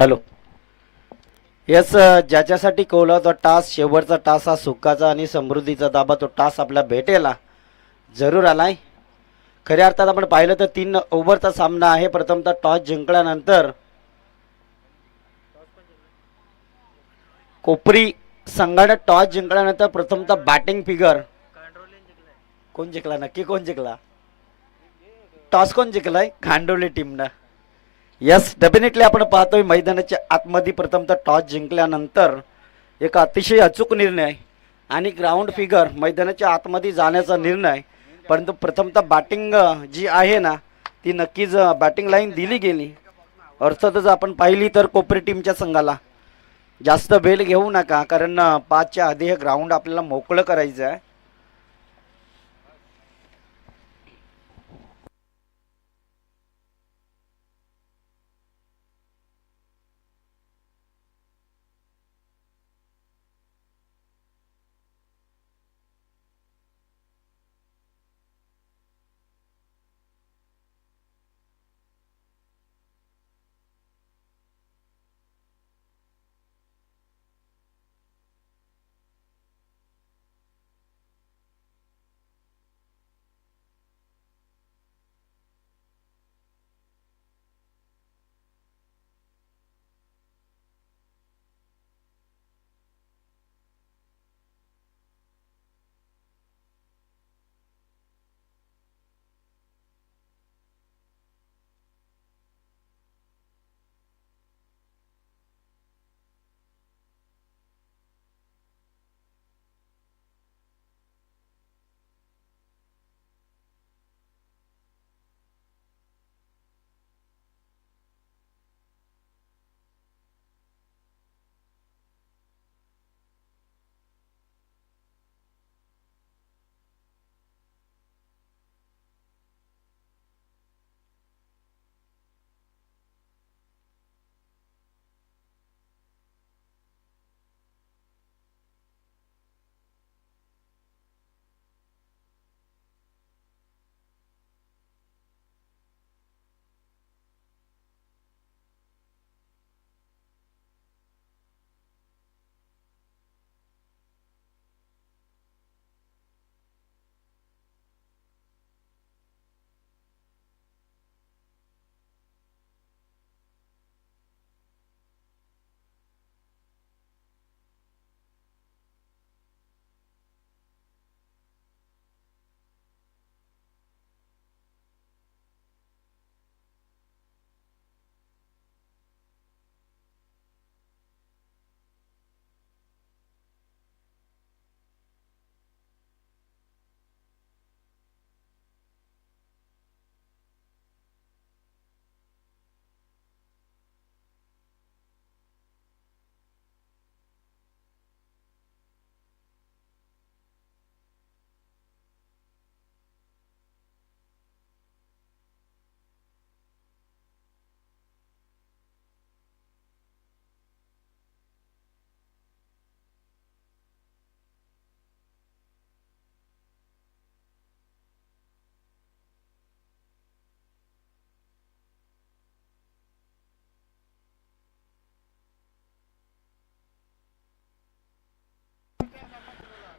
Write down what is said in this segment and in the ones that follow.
Hello. Yes, ज्याच्यासाठी कवला तो टास, शेवटचा टास हा सुखाचा आणि समृद्धीचा दाबा, तो टास आपल्या भेटेला जरूर आलाय. खऱ्या अर्थात आपण पाहिलं तर 3 ओव्हरचा सामना आहे. प्रथमतः टॉस जिंकल्यानंतर कोपरी संघाने टॉस जिंकल्यानंतर प्रथमतः बॅटिंग फिगर कोण जिंकला, नक्की कोण जिंकला? टॉस कोण जिंकलाय? खांडोली टीमनं. यस, डेफिनेटली आपण पाहतोय मैदानाच्या आतमध्ये प्रथमतः टॉस जिंकल्यानंतर एक अतिशय अचूक निर्णय आणि ग्राउंड फिगर मैदानाच्या आतमध्ये जाण्याचा निर्णय. परंतु प्रथमतः बॅटिंग जी आहे ना ती नक्कीच बॅटिंग लाईन दिली गेली. अर्थातच आपण पाहिली तर कोपरी टीमच्या संघाला जास्त बेल घेऊ नका, कारण 5च्या आधी हे ग्राउंड आपल्याला मोकळं करायचं आहे.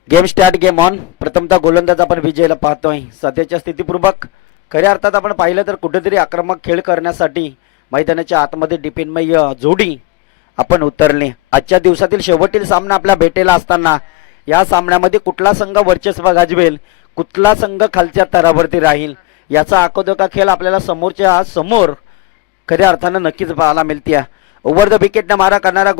Game start, game on. प्रथमतः गोलंदाज आपण विजयला पाहतोय. सध्याच्या स्थितीपूर्वक खऱ्या अर्थात आपण पाहिलं तर कुठेतरी आक्रमक खेळ करण्यासाठी मैदानाच्या आतमध्ये डिफेन्समय जोडी आपण उतरले. आजच्या दिवसातील शेवटतील सामना आपल्या भेटेला असताना या सामन्यामध्ये कुठला संघ वर्चस्व गाजवेल, कुठला संघ खालच्या थरावरती राहील याचा आखोदोखा खेळ आपल्याला समोरच्या समोर खऱ्या अर्थानं नक्कीच पाहायला मिळते. ओव्हर द विकेटनं मारा करणारा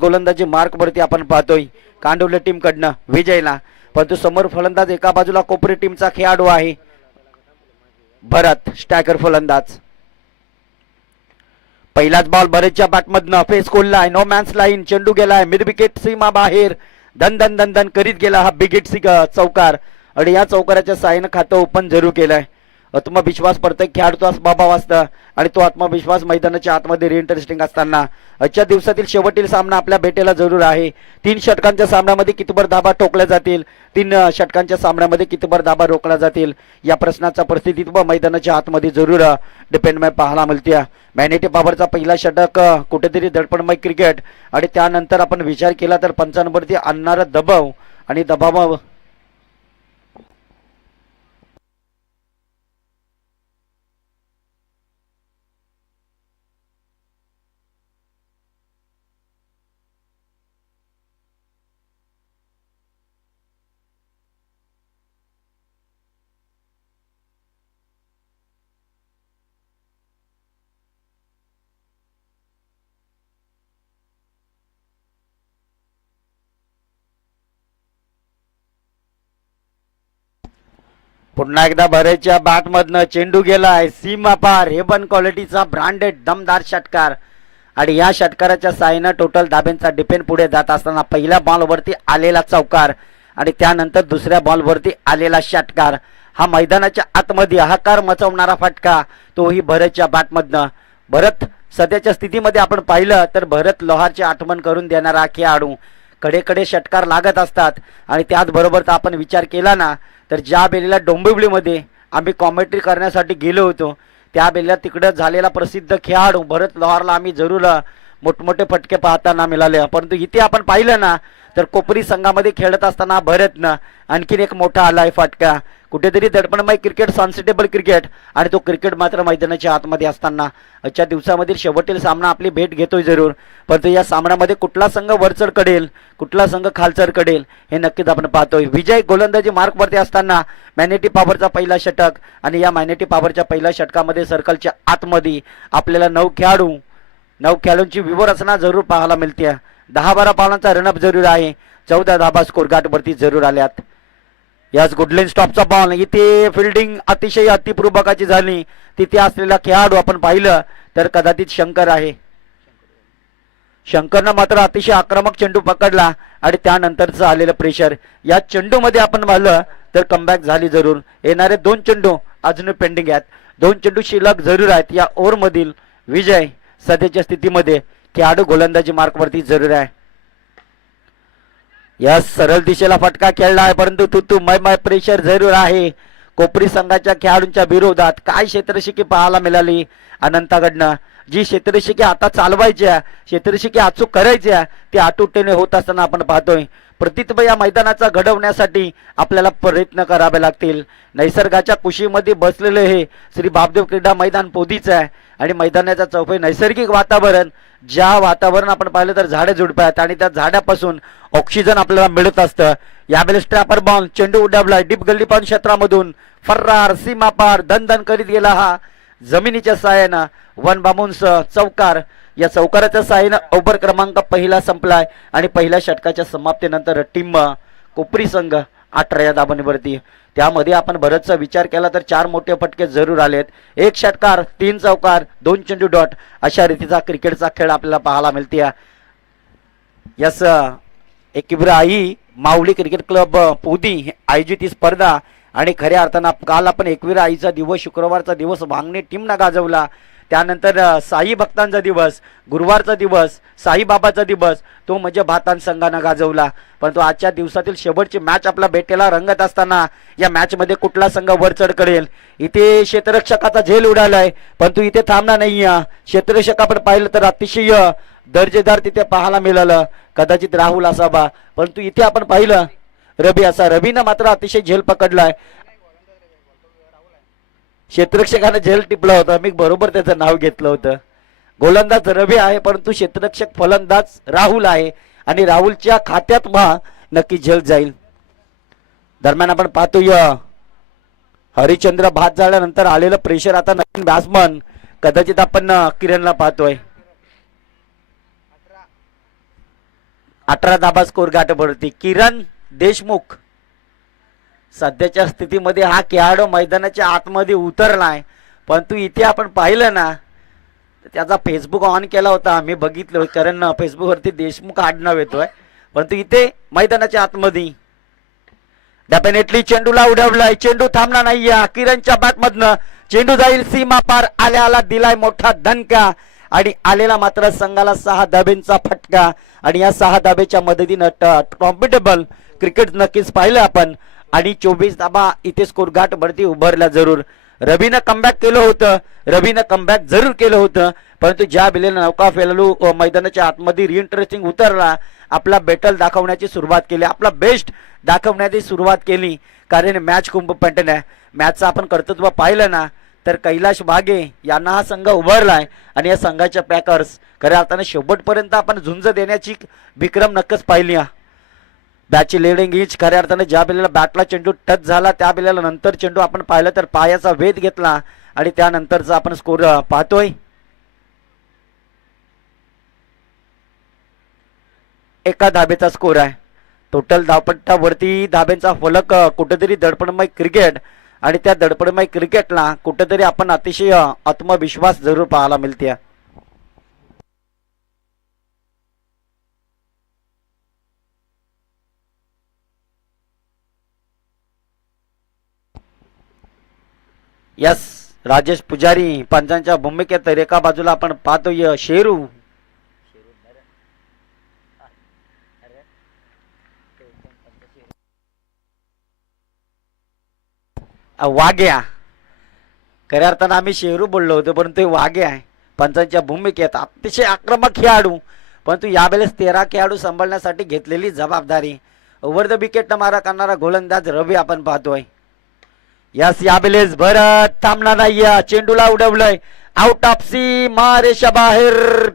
गोलंदाजी मार्कवरती आपण पाहतोय कांडवले टीम कडनं विजयला. परंतु समोर फलंदाज एका बाजूला कोपरी टीमचा खेळाडू आहे भरत, स्ट्रायकर फलंदाज. पहिलाच बॉल भरतच्या बॅटमधनं फेस खोललाय, नो मॅन्स लाईन, चेंडू गेलाय मिड विकेट सीमा बाहेर, दन दन दन दन करीत गेला हा बिग हिट चौकार आणि या चौकाराच्या साहाय्यानं खातं ओपन जरूर केलंय. आत्मविश्वास प्रत्येक खेळाडूचा स्वभाव असतं आणि तो आत्मविश्वास मैदानाच्या आतमध्ये रिइंटरेस्टिंग असताना आजच्या दिवसातील शेवटील सामना आपल्या भेटेला जरूर आहे. 3 षटकांच्या सामन्यामध्ये कितीभर धाबा ठोकल्या जातील, 3 षटकांच्या सामन्यामध्ये कितीभर धाबा रोखल्या जातील या प्रश्नाचा प्रतिनिधित्व मैदानाच्या आतमध्ये जरूर डिपेंड पाहायला मिळते. मॅनेटी पॉवरचा पहिला षटक कुठेतरी दडपणमय क्रिकेट आणि त्यानंतर आपण विचार केला तर पंचांवरती आणणारा दबाव आणि दबाव पुन्हा एकदा भरेच्या बॅट मधनं चेंडू गेलाय सीमा पार. हेबन क्वालिटीचा ब्रँडेड दमदार षटकार आणि या षटकाराच्या साहाय्याने टोटल धाब्यांचा डिपेंड पुढे जात असताना पहिल्या बॉलवरती आलेला चौकार आणि त्यानंतर दुसऱ्या बॉलवरती आलेला षटकार. हा मैदानाच्या आतमध्ये हाकार मचवणारा फटका तोही भरतच्या बॅटमधनं. भरत सध्याच्या स्थितीमध्ये आपण पाहिलं तर भरत लोहारची आठवण करून देणारा खेळाडू. कडेकडे षटकार लागत असतात आणि त्याचबरोबर आपण विचार केला ना तर ज्या बेलीला डोंबिवलीमध्ये आम्ही कॉमेंट्री करण्यासाठी गेलो होतो त्या बेलीला तिकडं झालेला प्रसिद्ध खेळाडू भरत लोहारला आम्ही जरूर मोठमोठे फटके पाहताना मिळाले. परंतु इथे आपण पाहिलं ना तर कोपरी संघामध्ये खेळत असताना भरतनं आणखीन एक मोठा आलाय फटका. कुठेतरी दडपणमय क्रिकेट, सॉन्सिटेबल क्रिकेट आणि तो क्रिकेट मात्र मैदानाच्या आतमध्ये असताना आजच्या दिवसामधील शेवटील सामना आपली भेट घेतोय जरूर. परंतु या सामन्यामध्ये कुठला संघ वरचढ करेल, कुठला संघ खालचढ करेल हे नक्कीच आपण पाहतोय. विजय गोलंदाजी मार्कवरती असताना मॅनेटी पॉवरचा पहिला षटक आणि या मॅनेटी पॉवरच्या पहिल्या षटकामध्ये सर्कलच्या आतमध्ये आपल्याला 9 खेळाडूंची व्यूहरचना जरूर पाहायला मिळते. 10-12 पावलांचा रनअप जरूर आहे. 14 धाबा स्कोर गाठवरती जरूर आल्यात. याच गुडलेन स्टॉपचा बॉल. इथे फिल्डिंग अतिशय अतिपूर्वकाची झाली. तिथे असलेला खेळाडू आपण पाहिलं तर कदाचित शंकर आहे. शंकरनं मात्र अतिशय आक्रमक चेंडू पकडला आणि त्यानंतरचं आलेलं प्रेशर. या चेंडूमध्ये आपण पाहिलं तर कमबॅक झाली जरूर. येणारे 2 चेंडू अजून पेंडिंग आहेत. 2 चेंडू शिल्लक जरूर आहेत. या ओव्हरमधील विजय सध्याच्या स्थितीमध्ये खेळाडू गोलंदाजी मार्कवरती जरूर आहे. या सरळ दिशेला फटका खेळला आहे परंतु तू मय प्रेशर जरूर आहे. कोपरी संघाच्या खेळाडूंच्या विरोधात काय क्षेत्रशिकी पाहायला मिळाली अनंताकडनं. जी क्षेत्रशिकी आता चालवायच्या, क्षेत्रशिकी अचूक करायच्या ते आटुटेने होत असताना आपण पाहतोय. प्रतित्व या मैदानाचा घडवण्यासाठी आपल्याला प्रयत्न करावे लागतील. नैसर्गाच्या कुशीमध्ये बसलेले हे श्री बापदेव क्रीडा मैदान पोदीच आहे आणि मैदानाचा चौफे नैसर्गिक वातावरण, ज्या वातावरण आपण पाहिलं तर झाडे झुडपात आणि त्या झाडापासून ऑक्सिजन आपल्याला मिळत असतं. यावेळेस ट्रॅपर बॉल, चेंडू उडावला डीप गल्ली पाऊन क्षेत्रामधून फर्रार सीमा पार धन करीत गेला. हा जमिनीच्या साहाय्यानं 1 बाबूंस चौकार. या चौकाराच्या साहाय्यानं ओव्हर क्रमांक पहिला संपलाय आणि पहिल्या षटकाच्या समाप्तीनंतर टीम कोपरी संघ 18 धाबांवरती. त्यामध्ये आपण बरंचसा विचार केला तर 4 मोठे फटके जरूर आलेत. 1 षटकार, 3 चौकार, 2 चेंडू डॉट अशा रीतीचा क्रिकेटचा खेळ आपल्याला पाहायला मिळते. यस एकविराई माऊली क्रिकेट क्लब पोदी आयोजित ही स्पर्धा आणि खऱ्या अर्थानं काल आपण एकविराईचा दिवस, शुक्रवारचा दिवस वांगणे टीमनं गाजवला. त्यानंतर साई भक्तांचा दिवस, गुरुवारचा दिवस, साईबाबाचा दिवस तो म्हणजे भातान संघानं गाजवला. परंतु आजच्या दिवसातील शेवटची मॅच आपला भेटेला रंगत असताना या मॅच मध्ये कुठला संघ वरचढ करेल. इथे क्षेत्ररक्षकाचा झेल उडालाय परंतु इथे थांबणार नाही. क्षेत्ररक्षक आपण पाहिलं तर अतिशय दर्जेदार तिथे पाहायला मिळालं. कदाचित राहुल असावा परंतु इथे आपण पाहिलं रवी असा. रवीनं मात्र अतिशय झेल पकडलाय. क्षेत्ररक्षकाने झेल टिपला होता. मी बरोबर त्याचं नाव घेतलं होतं. गोलंदाज रवी आहे परंतु क्षेत्ररक्षक फलंदाज राहुल आहे आणि राहुलच्या खात्यात नक्की झेल जाईल. दरम्यान आपण पाहतोय हरिश्चंद्र भात झाल्यानंतर आलेलं प्रेशर. आता नवीन बॅट्समन कदाचित आपण किरणला पाहतोय. 18 धाबा स्कोर गाठवरती किरण देशमुख. सध्याच्या स्थितीमध्ये हा खेळाडू मैदानाच्या आतमध्ये उतरलाय परंतु इथे आपण पाहिलं ना त्याचा फेसबुक ऑन केला होता, मी बघितलं कारण फेसबुकवरती देशमुख आडनाव येतोय परंतु इथे मैदानाच्या आतमध्ये डेफिनेटली चेंडूला उडवलाय, चेंडू थांबला नाहीये. किरणच्या बॅट मधनं चेंडू जाईल सीमा पार. आल्याला दिलाय मोठा दणका आणि आलेला मात्र संघाला 6 धाब्यांचा फटका. आणि या 6 धाब्याच्या मदतीनं कॉम्पिटेबल क्रिकेट नक्कीच पाहिलं आपण. आणि 24 धाबा इथे स्कोर गाठ वरती उभारला जरूर. रवीनं कमबॅक केलं होतं, रवीनं कमबॅक जरूर केलं होतं, परंतु ज्या बिलेनं नौका फेलू मैदानाच्या आतमध्ये रिइंटरेस्टिंग उतरला, आपला बेटल दाखवण्याची सुरुवात केली, आपला बेस्ट दाखवण्याची सुरुवात केली. कारण मॅच खूप इम्पॉर्टंट आहे. मॅचचं आपण कर्तृत्व पाहिलं ना तर कैलाश वाघे यांना हा संघ उभारलाय आणि या संघाच्या पॅकर्स खऱ्या अर्थाने शेवटपर्यंत आपण झुंज देण्याची विक्रम नक्कीच पाहिली. बॅटची लिडिंग इच खऱ्या अर्थाने ज्या बिलेला बॅटला चेंडू टच झाला त्या बिलेला नंतर चेंडू आपण पाहिलं तर पायाचा वेध घेतला आणि त्यानंतरचा आपण स्कोर पाहतोय. एका धाब्याचा स्कोर आहे. टोटल धावपट्ट्यावरती धाब्यांचा फलक कुठेतरी दडपणमय क्रिकेट आणि त्या दडपणमय क्रिकेटला कुठेतरी आपण अतिशय आत्मविश्वास जरूर पाहायला मिळते. यस, राजेश पुजारी पंचांच्या भूमिकेत. तर एका बाजूला आपण पाहतोय शेरू वाघ्या. खऱ्या अर्थानं आम्ही शेरू बोललो होतो परंतु हे वाघ्या आहे पंचांच्या भूमिकेत. अतिशय आक्रमक खेळाडू, परंतु यावेळेस 13 खेळाडू सांभाळण्यासाठी घेतलेली जबाबदारी. ओव्हर द विकेट मारा करणारा गोलंदाज रवी आपण पाहतोय. यस, यावेळेस भरत थांबला नाही, चेंडूला उडवलंय आउट ऑफ सी मारेशा बाहेर.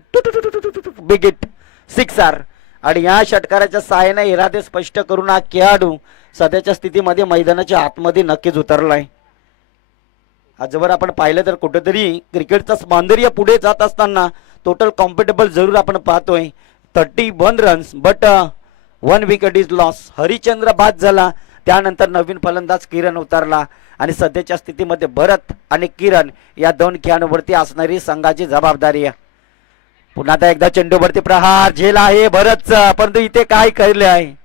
Big hit, sixer. आणि या षटकाराच्या सहाय्याने इरादे स्पष्ट करून हा खेळाडू सध्याच्या स्थितीमध्ये मैदानाच्या आतमध्ये नक्कीच उतरलाय. आजवर आपण पाहिलं तर कुठेतरी क्रिकेटचा सौंदर्य पुढे जात असताना टोटल कॉम्पिटेबल जरूर आपण पाहतोय. 31 runs but 1 wicket is loss. Harichandra बाद झाला, त्यानंतर नवीन फलंदाज किरण उतरला आणि सध्याच्या स्थितीमध्ये भरत आणि किरण या 2 खेळाडूंवरती असणारी संघाची जबाबदारी आहे. पुन्हा एकदा चेंडूवरती प्रहार झेल आहे भरतचा, परंतु इथे काय करले आहे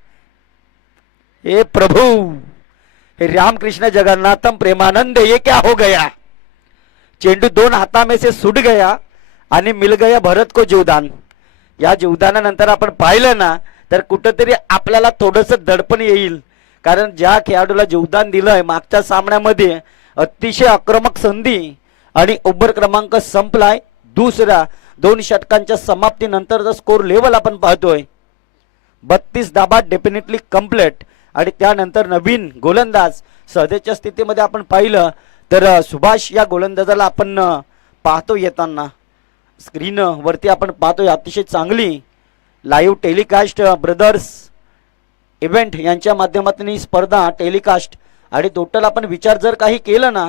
हे प्रभू, हे रामकृष्ण जगन्नाथम प्रेमानंद, ये क्या हो गया. चेंडू 2 हाथा में से सुट गया आणि मिल गया भरत को जीवदान. या जीवदानानंतर आपण पाहिलं ना तर कुठेतरी आपल्याला थोडंसं दडपण येईल. कारण ज्या खेळाडूला जीवदान दिलंय मागच्या सामन्यामध्ये अतिशय आक्रमक संधी आणि ओव्हर क्रमांक संपलाय. दुसरा 2 षटकांच्या समाप्तीनंतरचा स्कोर लेवल आपण पाहतोय 32 धाबा डेफिनेटली कम्प्लीट. आणि त्यानंतर नवीन गोलंदाज सध्याच्या स्थितीमध्ये आपण पाहिलं तर सुभाष या गोलंदाजाला आपण पाहतो येताना स्क्रीन वरती आपण पाहतोय. अतिशय चांगली लाईव्ह टेलिकास्ट ब्रदर्स इव्हेंट यांच्या माध्यमातून ही स्पर्धा टेलिकास्ट. आणि टोटल आपण विचार जर काही केलं ना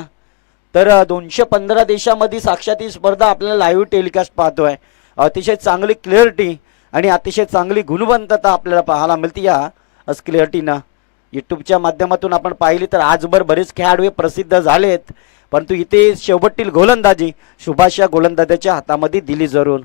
तर 215 देशामध्ये साक्षात ही स्पर्धा आपल्याला लाईव्ह टेलिकास्ट पाहतोय. अतिशय चांगली क्लिअरिटी आणि अतिशय चांगली गुणवंतता आपल्याला पाहायला मिळते या क्लिअरिटीनं. यूट्यूबच्या माध्यमातून आपण पाहिली तर आजभर बरेच खेळाडू प्रसिद्ध झालेत, परंतु इथे शेवटतील गोलंदाजी सुभाष या गोलंदाजाच्या हातामध्ये दिली जरूर.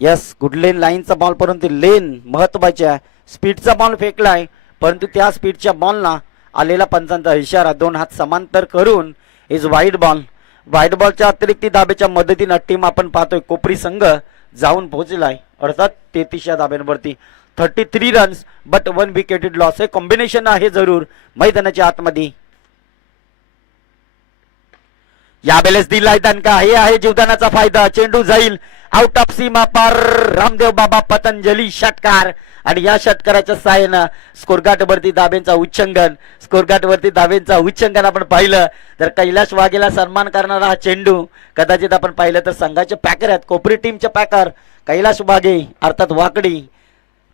यस, गुड लेन लाईनचा बॉल, परंतु लेन महत्वाची आहे. स्पीडचा बॉल फेकलाय परंतु त्या स्पीडच्या बॉलला आलेला पंचांचा इशारा 2 हात समांतर करून इज वाईड बॉल. वाईड बॉलच्या अतिरिक्त धाब्याच्या मदतीनं टीम आपण पाहतोय कोपरी संघ जाऊन पोहोचलाय, अर्थात 33 या धाब्यांवरती. 33 रन्स बट 1 विकेटेड लॉस. हे कॉम्बिनेशन आहे जरूर मैदानाच्या आतमध्ये. यावेळेस दिलाय दणका, हे आहे जीवदानाचा फायदा. चेंडू जाईल आउट ऑफ सीमा पार. रामदेव बाबा पतंजली षटकार. आणि या षटकाराच्या सहाय्यानं स्कोरगाठवरती धाब्यांचा उच्चंगन, स्कोरगाठवरती धाब्यांचा उच्चंगन आपण पाहिलं तर कैलाश वाघेला सन्मान करणारा हा चेंडू. कदाचित आपण पाहिलं तर संघाचे पॅकर आहेत, कोपरी टीमचे पॅकर कैलाश वाघे अर्थात वाकडी.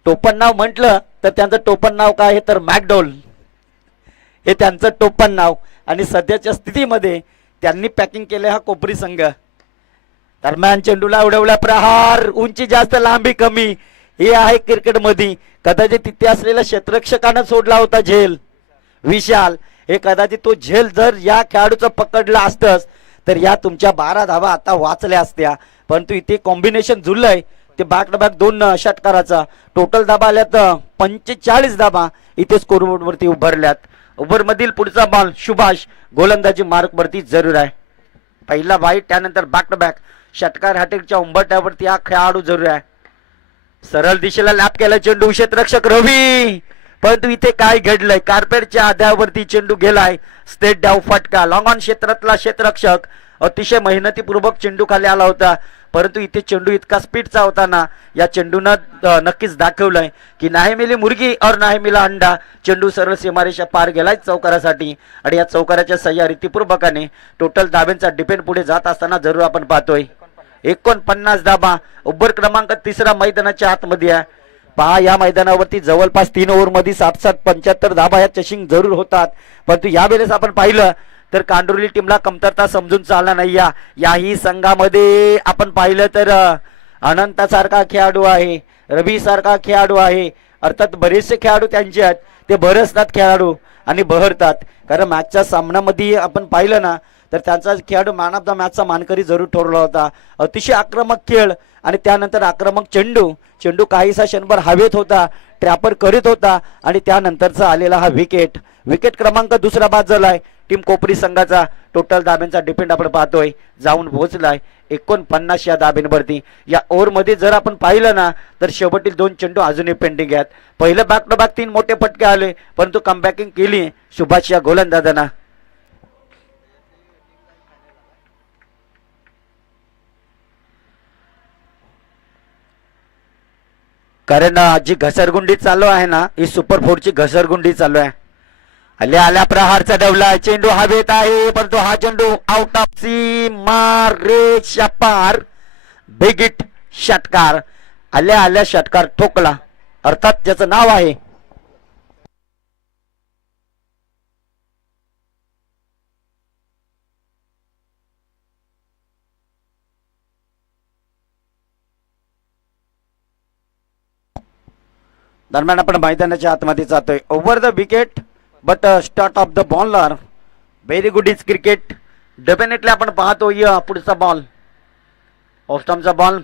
टोपण नाव म्हटलं तर त्यांचं टोपण नाव काय आहे तर मॅकडोल, हे त्यांचं टोपण नाव. आणि सध्याच्या स्थितीमध्ये त्यांनी पॅकिंग केले हा कोपरी संघ. दरम्यान चेंडूला उडवला प्रहार, उंची जास्त लांबी कमी, हे आहे क्रिकेटमध्ये. कदाचित तिथे असलेल्या क्षेत्ररक्षकानं सोडला होता झेल विशाल. हे कदाचित तो झेल जर या खेळाडूचं पकडला असतंच तर या तुमच्या 12 धावा आता वाचल्या असत्या. परंतु इथे कॉम्बिनेशन जुळलंय ते बॅक टू बॅक 2 षटकाराचा टोटल धाबा आल्यात 45 धाबा इथे स्कोरबोर्ड वरती उभारल्यात. ओव्हर मधील पुढचा बॉल सुभाष गोलंदाजी मार्क वरती जरूर आहे. पहिला वाईट त्यानंतर बॅक टू बॅक षटकार हॅट्रिकच्या उंबरठ्यावरती हा खेळाडू जरूर आहे. सरळ दिशेला लॅप केला चेंडू क्षेत्ररक्षक रवी, परंतु इथे काय घडलंय कार्पेटच्या आधारावरती चेंडू गेलाय. स्टेट डाव फटका लॉंग ऑन क्षेत्रातला क्षेत्ररक्षक अतिशय मेहनतीपूर्वक चेंडू खाली आला होता, परंतु इथे चेंडू इतका स्पीडचा होता ना या चेंडूनं नक्कीच दाखवलंय की नाही मिली मुर्गी और नाही मिला अंडा. चेंडू सरळ सीमारेषा पार गेलाय चौकारासाठी आणि या चौकाराच्या सह्या रीतीपूर्वकाने टोटल धाब्यांचा डिपेंड पुढे जात असताना जरूर आपण पाहतोय. 49 धाबा ओव्हर क्रमांक 3 मैदानाच्या आतमध्ये आहे. पहा या मैदानावरती जवळपास 3 ओव्हर मध्ये 60-75 धाबा या चेसिंग जरूर होतात, परंतु यावेळेस आपण पाहिलं तर कांडोली टीमला कमतरता समजून चालला नाही. याही संघामध्ये आपण पाहिलं तर अनंतासारखा खेळाडू आहे, रवी सारखा खेळाडू आहे, अर्थात बरेचसे खेळाडू त्यांचे आहेत ते बहरतात खेळाडू आणि बहरतात. कारण मॅचच्या सामन्यामध्ये आपण पाहिलं ना तर त्यांचा खेळाडू मॅन ऑफ द मॅचचा मानकरी जरूर ठरला होता. अतिशय आक्रमक खेळ आणि त्यानंतर आक्रमक चेंडू काहीसा क्षणभर हवेत होता, ट्रॅपर करीत होता आणि त्यानंतरचा आलेला हा विकेट क्रमांक 2 बाद झालाय. टीम कोपरी संघाचा टोटल धाब्यांचा डिपेंड आपण पाहतोय जाऊन पोहोचलाय 49 या धाब्यांवरती. या ओव्हर मध्ये जर आपण पाहिलं ना तर शेवटतील 2 चेंडू अजूनही पेंडिंग आहेत. पहिलं बॅक टू बॅक 3 मोठे फटके आले, परंतु कमबॅकिंग केली सुभाष या गोलंदाजांना. कारण जी घसरगुंडी चालू आहे ना ही सुपर 4ची घसरगुंडी चालू आहे. आल्या प्रहारचा डवला चेंडू हवेत आहे, परंतु हा चेंडू आउट ऑफ सीमा रेषा पार. बिग हिट षटकार आल्या षटकार ठोकला, अर्थात त्याचं नाव आहे दरम्यान आपण मैदानाच्या आतमध्ये जातोय. Over the wicket but start off the bowler very good is cricket. Definitely आपण पाहतो पुढचा बॉल ऑफस्टॉमचा ball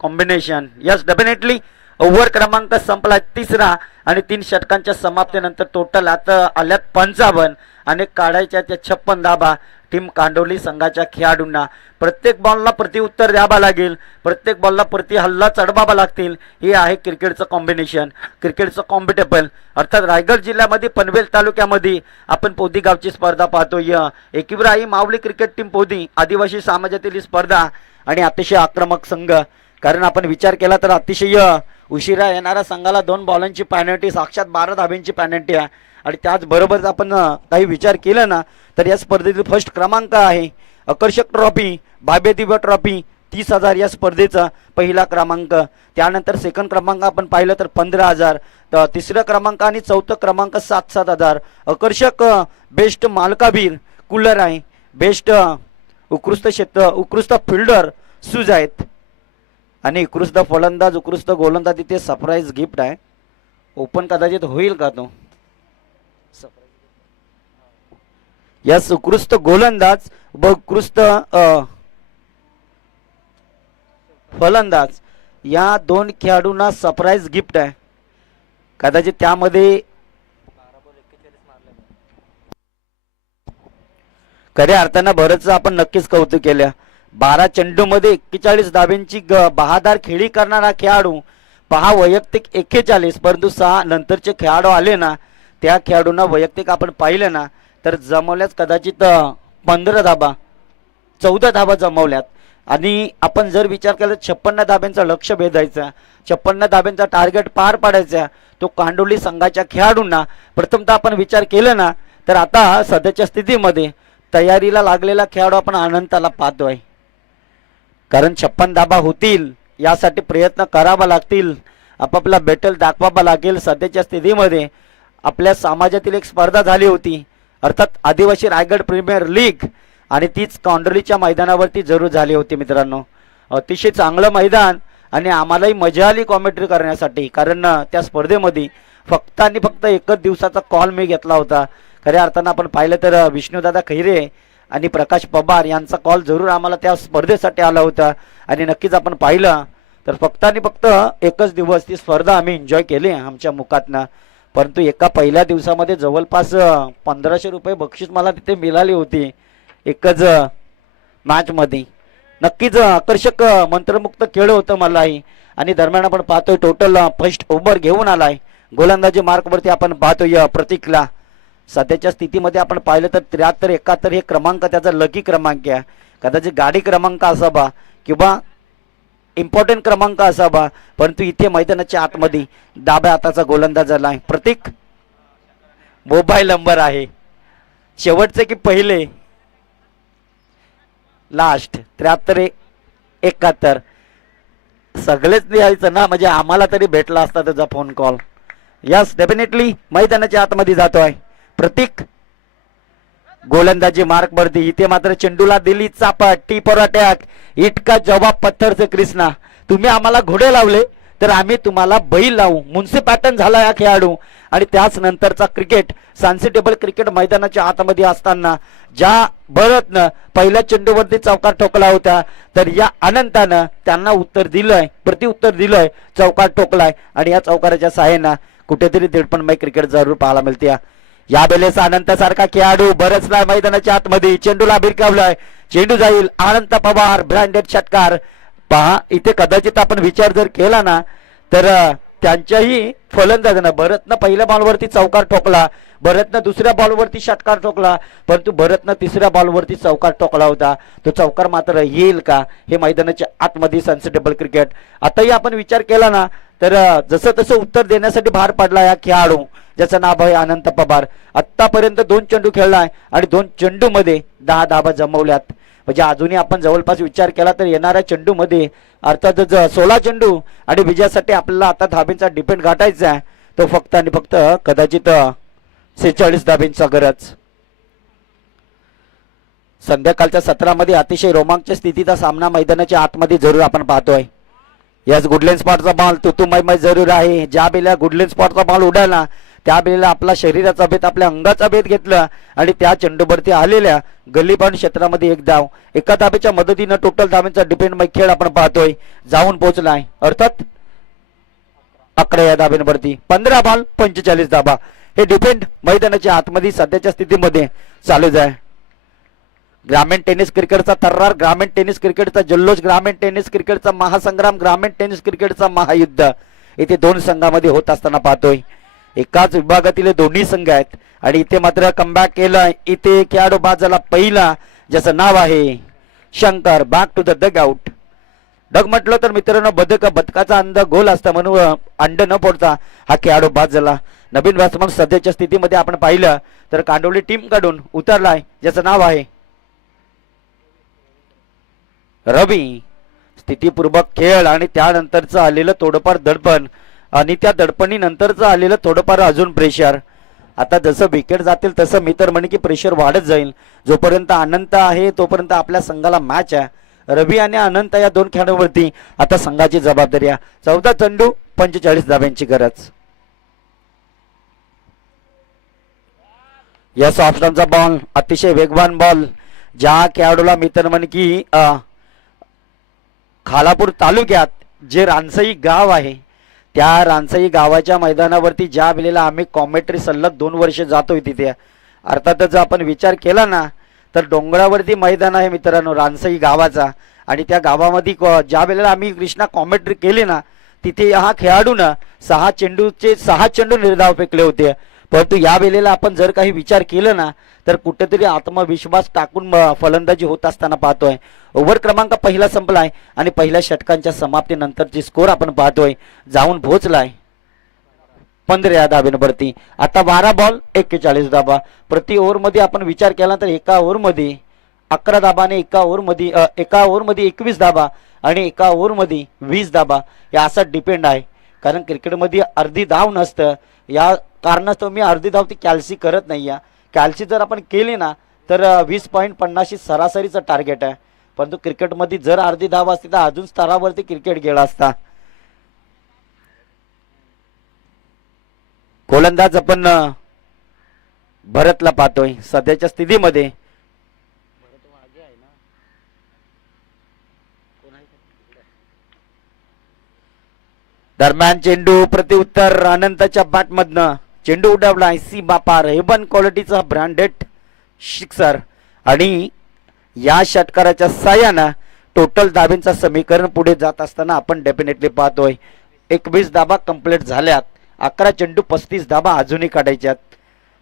combination. Yes definitely over क्रमांक संपला 3 आणि 3 षटकांच्या समाप्तीनंतर टोटल आता आल्यात 55 आणि काढायच्या त्या 56 धाबा. टीम कांडोली संघाच्या खेळाडूंना प्रत्येक बॉलला प्रत्युत्तर द्यावा लागेल, प्रत्येक बॉलला प्रति हल्ला चढवावा लागतील. हे आहे क्रिकेटचं कॉम्बिनेशन, क्रिकेटचं कॉम्पिटेबल. अर्थात रायगड जिल्ह्यामध्ये पनवेल तालुक्यामध्ये आपण पोदी गावची स्पर्धा पाहतोय. एकिब्राही माऊली क्रिकेट टीम पोदी आदिवासी समाजातील स्पर्धा आणि अतिशय आक्रमक संघ. कारण आपण विचार केला तर अतिशय उशिरा येणाऱ्या संघाला 2 बॉलांची पॅनल्टी, साक्षात 12 धाब्यांची पॅनल्टी आहे. आणि त्याचबरोबर आपण काही विचार केला ना तर या स्पर्धेतील फर्स्ट क्रमांक आहे आकर्षक ट्रॉफी, भाग्य दिव्य ट्रॉफी 30,000 या स्पर्धेचा पहिला क्रमांक. त्यानंतर सेकंड क्रमांक आपण पाहिलं तर 15,000, तिसरा क्रमांक आणि चौथा क्रमांक 7,000. आकर्षक बेस्ट मालकावीर कूलर आहे, बेस्ट उत्कृष्ट फिल्डर शूज आहेत आणि उत्कृष्ट फलंदाज उत्कृष्ट गोलंदाज इथे सरप्राईज गिफ्ट आहे. ओपन कदाचित होईल का तो यस उत्कृष्ट गोलंदाज व उत्कृष्ट फलंदाज या 2 खेळाडूंना सरप्राईज गिफ्ट आहे. कदाचित त्यामध्ये खऱ्या अर्थानं बरंच आपण नक्कीच कौतुक केलं. 12 चेंडूमध्ये 41 धाब्यांची बहादार खेळी करणारा खेळाडू. पहा वैयक्तिक 41, परंतु 6 नंतरचे खेळाडू आले ना त्या खेळाडूंना वैयक्तिक आपण पाहिलं ना तर जमवल्याच कदाचित 15 धाबा 14 धाबा जमवल्यात. आणि आपण जर विचार केला 56 धाब्यांचा लक्ष भेदायचा, 56 धाब्यांचा टार्गेट पार पाडायचा तो कांडोली संघाच्या खेळाडूंना प्रथमतः आपण विचार केला ना तर आता सध्याच्या स्थितीमध्ये तयारीला लागलेला खेळाडू आपण अनंताला पाहतोय. कारण 56 धाबा होतील यासाठी प्रयत्न करावा लागतील, आपापला बेटल दाखवावा लागेल. सध्याच्या स्थितीमध्ये आपल्या समाजातील एक स्पर्धा झाली होती अर्थात आदिवासी रायगड प्रीमियर लीग आणि तीच कांडोलीच्या मैदानावरती जरूर झाली होती मित्रांनो. अतिशय चांगलं मैदान आणि आम्हालाही मजा आली कॉमेंट्री करण्यासाठी. कारण त्या स्पर्धेमध्ये फक्त आणि फक्त एकच दिवसाचा कॉल मी घेतला होता. खऱ्या अर्थानं आपण पाहिलं तर विष्णुदादा खैरे आणि प्रकाश पवार यांचा कॉल जरूर आम्हाला त्या स्पर्धेसाठी आला होता. आणि नक्कीच आपण पाहिलं तर फक्त आणि फक्त एकच दिवस ती स्पर्धा आम्ही एन्जॉय केली आमच्या मुखातनं, परंतु एका पहिल्या दिवसामध्ये जवळपास 1500 रुपये बक्षीस मला तिथे मिळाली होती एकच मॅचमध्ये. नक्कीच आकर्षक मंत्रमुक्त खेळ होतं मलाही. आणि दरम्यान आपण पाहतोय टोटल फर्स्ट ओव्हर घेऊन आलाय गोलंदाजी मार्कवरती आपण पाहतोय प्रतीकला. सध्याच्या स्थितीमध्ये आपण पाहिलं तर 73 71 हे क्रमांक त्याचा लकी क्रमांक आहे. कदाचित गाडी क्रमांक असावा किंवा इम्पॉर्टंट क्रमांक असावा, परंतु इथे मैदानाच्या आतमध्ये डाव्या हाताचा गोलंदाज झालाय प्रतीक. मोबाईल नंबर आहे शेवटचे की पहिले? लास्ट 73 71. सगळेच लिहायचं ना, म्हणजे आम्हाला तरी भेटला असता त्याचा फोन कॉल. यस डेफिनेटली मैदानाच्या आतमध्ये जातोय प्रतीक. गोलंदाजी मार्क वरती. इथे मात्र चेंडूला दिली चापट. T for attack. इटका जवाब पत्थर से कृष्णा. तुम्ही आम्हाला घोडे लावले तर आम्ही तुम्हाला बैल लावू. मुन्सी पॅटर्न झाला या खेळाडू. आणि त्याच नंतरचा क्रिकेट सेन्सिटेबल क्रिकेट मैदानाच्या आतमध्ये असताना ज्या भरतनं पहिल्या चेंडूवरती चौकार ठोकला होता, तर या अनंतानं त्यांना उत्तर दिलंय, प्रत्युत्तर दिलंय, चौकार ठोकलाय. आणि या चौकाराच्या सहाय्यानं कुठेतरी दीडपणमय क्रिकेट जरूर पाहायला मिळते. या वेळेस अनंत सारखा खेळाडू बरचलाय मैदानाच्या आतमध्ये. चेंडूला भिरकावलाय. चेंडू जाईल. अनंत पवार ब्रँडेड षटकार. पहा इथे कदाचित आपण विचार जर केला ना तर त्यांच्याही फलंदाजानं भरतनं पहिल्या बॉलवरती चौकार ठोकला, भरतनं दुसऱ्या बॉलवरती षटकार ठोकला, परंतु भरतनं तिसऱ्या बॉलवरती चौकार ठोकला होता. तो चौकार मात्र येईल का हे मैदानाच्या आतमध्ये सेन्सिटेबल क्रिकेट. आताही आपण विचार केला ना तर जसं तसं उत्तर देण्यासाठी भार पडला या खेळाडू ज्याचं नाव आहे अनंत पवार. आतापर्यंत 2 चेंडू खेळलाय आणि 2 चेंडूमध्ये 10 धाबा जमवल्यात. म्हणजे अजूनही आपण जवळपास विचार केला तर येणाऱ्या चेंडूमध्ये अर्थातच 16 चेंडू आणि विजयासाठी आपल्याला आता धाब्यांचा डिपेंड गाठायचा आहे. तो फक्त आणि फक्त कदाचित 46 धाब्यांचा गरज. संध्याकाळच्या सत्रामध्ये अतिशय रोमांचक स्थितीचा सामना मैदानाच्या आतमध्ये जरूर आपण पाहतोय. याच गुडलेन स्पॉटचा बॉल तुतुमय जरूर आहे. ज्या बेला गुडलेन स्पॉटचा बॉल उडाला त्या बेला आपला शरीराचा भेद आपल्या अंगाचा भेद घेतला आणि त्या चेंडूवरती आलेल्या गल्लीपान क्षेत्रामध्ये एक धाव. एका धाब्याच्या मदतीनं टोटल धाब्यांचा डिपेंडमय खेळ आपण पाहतोय जाऊन पोहोचलाय. अर्थात 11 या धाब्यांवरती 15 बॉल 45 धाबा. हे डिपेंड मैदानाच्या आतमध्ये सध्याच्या स्थितीमध्ये चालूच आहे. ग्रामीण टेनिस क्रिकेटचा तर्रार, ग्रामीण टेनिस क्रिकेटचा जल्लोष, ग्रामीण टेनिस क्रिकेटचा महासंग्राम, ग्रामीण टेनिस क्रिकेटचा महायुद्ध इथे 2 संघामध्ये होत असताना पाहतोय. एकाच विभागातील दोन्ही संघ आहेत आणि इथे मात्र कमबॅक केलं. इथे खेळाडू बाद झाला पहिला ज्याचं नाव आहे Shankar. Back to the dugout. Dug म्हटलं तर मित्रांनो बदकाचा अंड गोल असता म्हणून अंड न फोडता हा खेळाडू बाद झाला. नवीन बॅट्समन सध्याच्या स्थितीमध्ये आपण पाहिलं तर कांडवली टीम कडून उतरलाय ज्याचं नाव आहे रवी. स्थितीपूर्वक खेळ आणि त्यानंतरचं आलेलं थोडंफार दडपण आणि त्या दडपणीनंतरचं आलेलं थोडंफार अजून प्रेशर. आता जसं विकेट जातील तसं मी तर म्हणे की प्रेशर वाढत जाईल. जोपर्यंत अनंत आहे तोपर्यंत आपल्या संघाला मॅच आहे. रवी आणि अनंत या 2 खेळाडूंवरती आता संघाची जबाबदारी आहे. 14 चेंडू 45 धाब्यांची गरज. या ऑप्शनचा बॉल अतिशय वेगवान बॉल. ज्या खेळाडूला मी तर म्हणे की खालापूर तालुक्यात जे रानसई गाव आहे त्या रानसई गावाच्या मैदानावरती ज्या वेळेला आम्ही कॉमेंट्री सलग 2 वर्ष जातोय तिथे, अर्थातच आपण विचार केला ना तर डोंगरावरती मैदान आहे मित्रांनो रानसई गावाचा. आणि त्या गावामध्ये ज्या वेळेला आम्ही कृष्णा कॉमेंट्री केली ना तिथे हा खेळाडूनं 6 चेंडू निर्धाव फेकले होते. परंतु या वेळेला आपण जर काही विचार केलं ना तर कुठेतरी आत्मविश्वास टाकून फलंदाजी होत असताना पाहतोय. ओव्हर क्रमांक पहिला संपलाय आणि पहिल्या षटकांच्या समाप्तीनंतरची स्कोर आपण पाहतोय जाऊन पोहोचलाय 15 या धाब्यांवरती. आता 12 बॉल 41 धाबा. प्रति ओव्हरमध्ये आपण विचार केला तर एका ओव्हरमध्ये 11 धाबा आणि एका ओव्हरमध्ये 21 धाबा आणि एका ओव्हरमध्ये 20 धाबा. या असा डिपेंड आहे. कारण क्रिकेटमध्ये अर्धी धाव नसतं. या कारणास्तव मी अर्धी धाव ती कॅल्सी करत नाही. या कॅल्सी जर आपण केली ना तर 20.50 सरासरीचं टार्गेट आहे. परंतु क्रिकेटमध्ये जर अर्धी धाव असती तर अजून स्तरावरती क्रिकेट गेला असता. गोलंदाज आपण भरतला पाहतोय सध्याच्या स्थितीमध्ये. दरम्यान चेंडू प्रतिउत्तर अनंतच्या बॅटमधनं चेंडू उडवला सी बापार हेबन क्वालिटीचा ब्रँडेड सिक्सर आणि या षटकाराच्या साह्यानं टोटल धाब्यांचं समीकरण पुढे जात असताना आपण डेफिनेटली पाहतोय 21 धाबा कंप्लीट झाल्यात. 11 चेंडू 35 धाबा अजूनही काढायच्यात.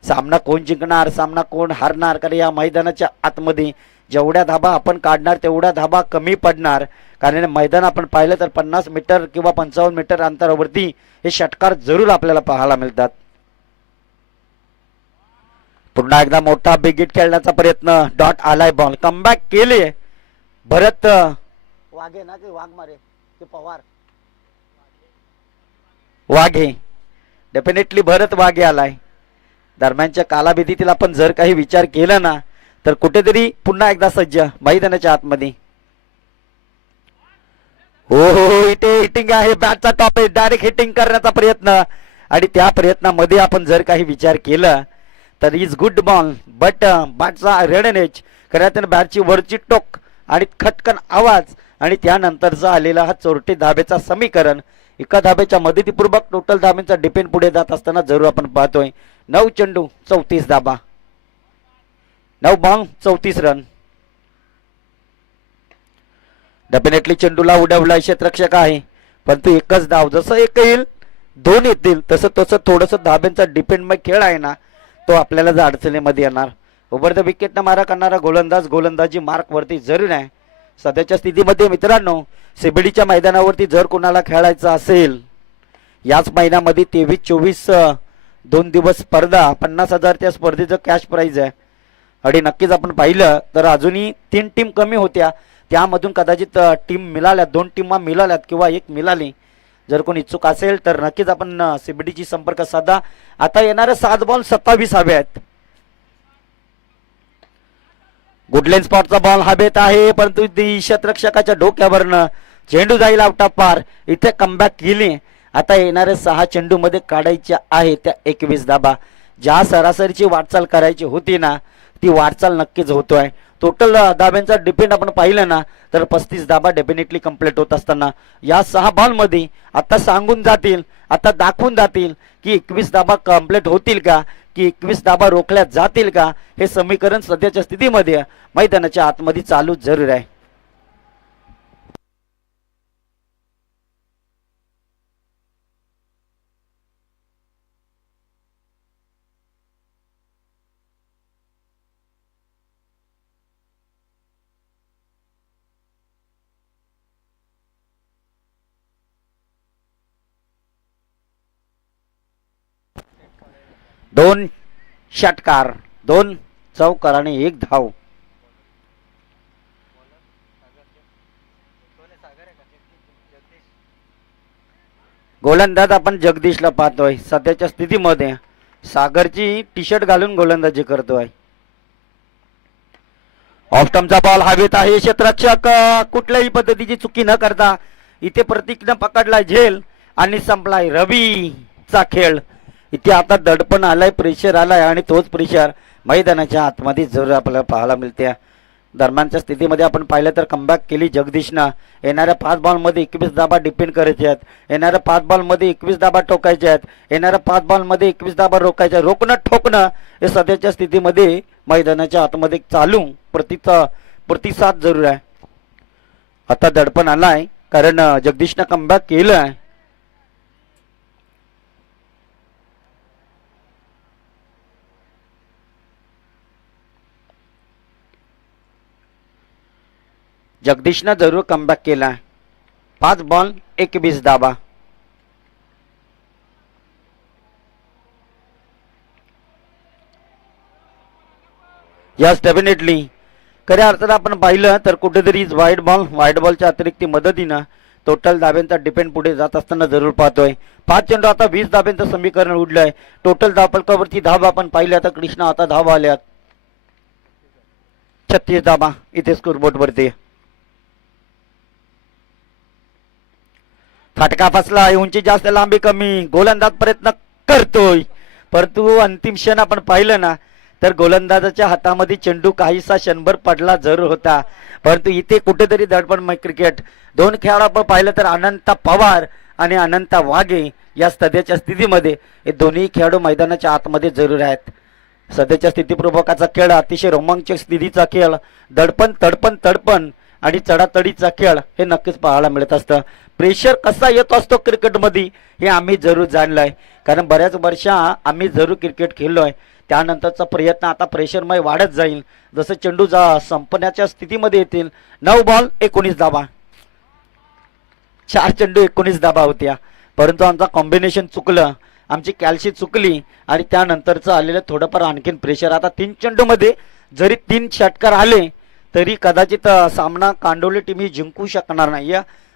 सामना कोण जिंकणार सामना कोण हारणार कारण या मैदानाच्या आतमध्ये जेवढ्या धाबा आपण काढणार तेवढ्या धाबा कमी पडणार कारण मैदान आपण पाहिलं तर 50 मीटर किंवा 55 मीटर अंतरावरती हे षटकार जरूर आपल्याला पाहायला मिळतात. पुन्हा एकदा मोठा बिग हिट खेळण्याचा प्रयत्न डॉट आलाय बॉल कमबॅक केले भरत वाघे ना की वाघ मारे की पवार वाघे डेफिनेटली भरत वाघे आलाय. दरम्यानच्या कालावधीतील आपण जर काही विचार केला ना तर कुठेतरी पुन्हा एकदा सज्ज मैदानाच्या आतमध्ये हो इथे हिटिंग आहे बॅटचा टॉप आहे डायरेक्ट हिटिंग करण्याचा प्रयत्न आणि त्या प्रयत्नामध्ये आपण जर काही विचार केला तर इज गुड बॉल बट बॅटचा रेड एज खऱ्या बॅटची वरची टोक आणि खटकन आवाज आणि त्यानंतरचा आलेला हा चोरटे धाब्याचा समीकरण एका धाब्याच्या मदतीपूर्वक टोटल धाब्यांचा डिपेंड पुढे जात असताना जरूर आपण पाहतोय. 9 चेंडू 34 धाबा 9 बॉल 34 रन. डेफिनेटली चेंडूला उडवला क्षेत्ररक्षक आहे परंतु एकच धाव जसं एक येईल 2 येतील तसं थोडस धाब्यांचा डिपेंड मग खेळ आहे ना तो आपल्याला जर अडचणीमध्ये येणार. ओव्हर द विकेटनं मारा करणारा गोलंदाजी मार्क वरती जरूर आहे. सध्याच्या स्थितीमध्ये मित्रांनो सीबीडीच्या मैदानावरती जर कोणाला खेळायचं असेल याच महिन्यामध्ये 23-24 2 दिवस स्पर्धा 50,000 त्या स्पर्धेचं कॅश प्राइज आहे आणि नक्कीच आपण पाहिलं तर अजूनही 3 टीम कमी होत्या त्यामधून कदाचित टीम मिळाल्यात 2 टीमा मिळाल्यात किंवा 1 मिळाली. जर कोण इच्छुक असेल तर नक्कीच आपण सीबीडीची संपर्क साधा. आता येणारे 7 बॉल 27 हवे आहेत. गुडलेन स्पॉटचा बॉल हवेत आहे परंतु क्षेत्ररक्षकाच्या डोक्यावरनं चेंडू जाईल आउट ऑफ पार. इथे कमबॅक केली. आता येणारे 6 चेंडू मध्ये काढायच्या आहे त्या 21 धाबा. ज्या सरासरीची वाटचाल करायची होती ना ती वाटचाल नक्कीच होतोय. टोटल धाब्यांचा डिपेंड आपण पाहिलं ना तर 35 धाबा डेफिनेटली कंप्लीट होत असताना या 6 बॉल मध्ये आता सांगून जातील आता दाखवून जातील की 21 धाबा कंप्लीट होतील का की 21 धाबा रोखल्या जातील का हे समीकरण सध्याच्या स्थितीमध्ये मैदानाच्या आतमध्ये चालू जरूर आहे. दोन षटकार 2 चौकार आणि 1 धाव. गोलंदाज आपण जगदीशला पाहतोय. सध्याच्या स्थितीमध्ये सागरची टी शर्ट घालून गोलंदाजी करतोय. ऑफ स्टंपचा बॉल हवेत आहे. क्षेत्ररक्षक कुठल्याही पद्धतीची चुकी न करता इथे प्रतीकनं पकडलाय झेल आणि संपलाय रवीचा खेळ. इथे आता दडपण आलाय प्रेशर आलाय आणि तोच प्रेशर मैदानाच्या आतमध्ये जरूर आपल्याला पाहायला मिळते. दरम्यानच्या स्थितीमध्ये आपण पाहिलं तर कमबॅक केली जगदीशनं. येणाऱ्या 5 बॉलमध्ये 21 धाबा डिपेंड करायचे आहेत. येणाऱ्या 5 बॉलमध्ये 21 धाबा ठोकायचे आहेत. येणाऱ्या 5 बॉलमध्ये 21 धाबा रोखायचे. रोखणं ठोकणं हे सध्याच्या स्थितीमध्ये मैदानाच्या आतमध्ये चालू प्रतिसाद जरूर आहे. आता दडपण आलाय कारण जगदीशनं कमबॅक केलं. जगदीशनं जरूर कमबॅक केला. 5 बॉल 21 धाबा. यस डेफिनेटली खऱ्या अर्थानं आपण पाहिलं तर कुठेतरी व्हाईट बॉलच्या अतिरिक्त मदतीनं टोटल धाब्यांचा डिपेंड पुढे जात असताना जरूर पाहतोय. 5 चेंडू आता 20 धाब्यांचं समीकरण उडलंय. टोटल धावफलकावरती धाव आपण पाहिले आता कृष्णा आता धाव आल्यात 36 धाबा इथे स्कोरबोर्ड वरती. फटका फसला. उंची जास्त लांबी कमी. गोलंदाज प्रयत्न करतोय परंतु अंतिम क्षण आपण पाहिलं ना तर गोलंदाजाच्या हातामध्ये चेंडू काहीसा क्षणभर पडला जरूर होता परंतु इथे कुठेतरी दडपण क्रिकेट 2 खेळाडू आपण पाहिलं तर अनंत पवार आणि अनंता वाघे या सध्याच्या स्थितीमध्ये हे दोन्ही खेळाडू मैदानाच्या आतमध्ये जरूर आहेत. सध्याच्या स्थितीपूर्वकाचा खेळ अतिशय रोमांचक स्थितीचा खेळ, दडपण तडपण तडपण आणि चढाचढीचा खेळ हे नक्कीच पाहायला मिळत असतं. प्रेशर कसा येत असतो क्रिकेटमध्ये हे आम्ही जरूर जाणलंय, कारण बऱ्याच वर्षा आम्ही जरूर क्रिकेट खेळलोय. त्यानंतरचा प्रयत्न आता प्रेशरमय वाढत जाईल जसं चेंडू संपण्याच्या स्थितीमध्ये येतील. 9 बॉल 19 धावा, 4 चेंडू 19 धावा होत्या, परंतु आमचा कॉम्बिनेशन चुकलं, आमची कॅल्सी चुकली आणि त्यानंतरचं आलेलं थोडंफार आणखीन प्रेशर. आता 3 चेंडूमध्ये जरी 3 षटकार आले तरी कदाचित सामना कांडोली टीम ही जिंकू शकणार नाही.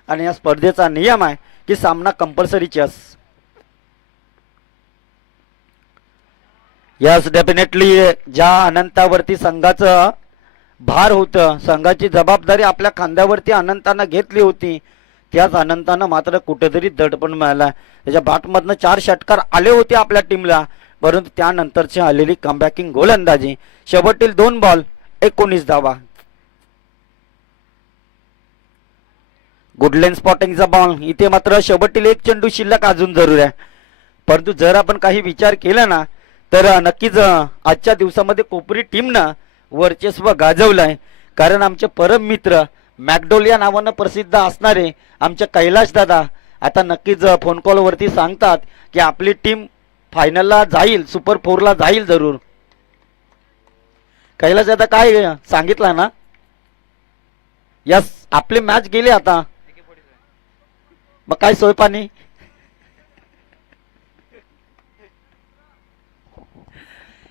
आणि या स्पर्धेचा नियम आहे की सामना कंपल्सरी चेस. यस, डेफिनेटली ज्या अनंतावरती संघाचं भार होतं, संघाची जबाबदारी आपल्या खांद्यावरती अनंतानं घेतली होती, त्याच अनंतानं मात्र कुठेतरी दडपण मिळाला. त्याच्या बॅटमधनं 4 षटकार आले होते आपल्या टीमला, परंतु त्यानंतरची आलेली कमबॅकिंग गोलंदाजी, शेवटतील 2 बॉल 19 धावा. गुडलेन स्पॉटिंगचा बॉल, इथे मात्र शेवटतील 1 चेंडू शिल्लक अजून जरूर आहे. परंतु जर आपण काही विचार केला ना तर नक्कीच आजच्या दिवसामध्ये कोपरी टीमनं वर्चस्व गाजवलंय, कारण आमचे परम मित्र मॅकडोल या नावानं प्रसिद्ध असणारे आमचे कैलाश दादा आता नक्कीच फोन कॉलवरती सांगतात की आपली टीम फायनलला जाईल, सुपर 4ला जाईल जरूर. कैलाश दादा काय सांगितलं ना? यस, आपली मॅच गेली आता, मग काय सोय पाणी?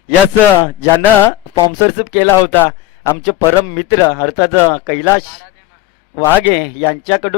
यस, ज्यानं स्पॉन्सरशिप केला होता आमचे परम मित्र अर्थात कैलाश वाघे यांच्याकडून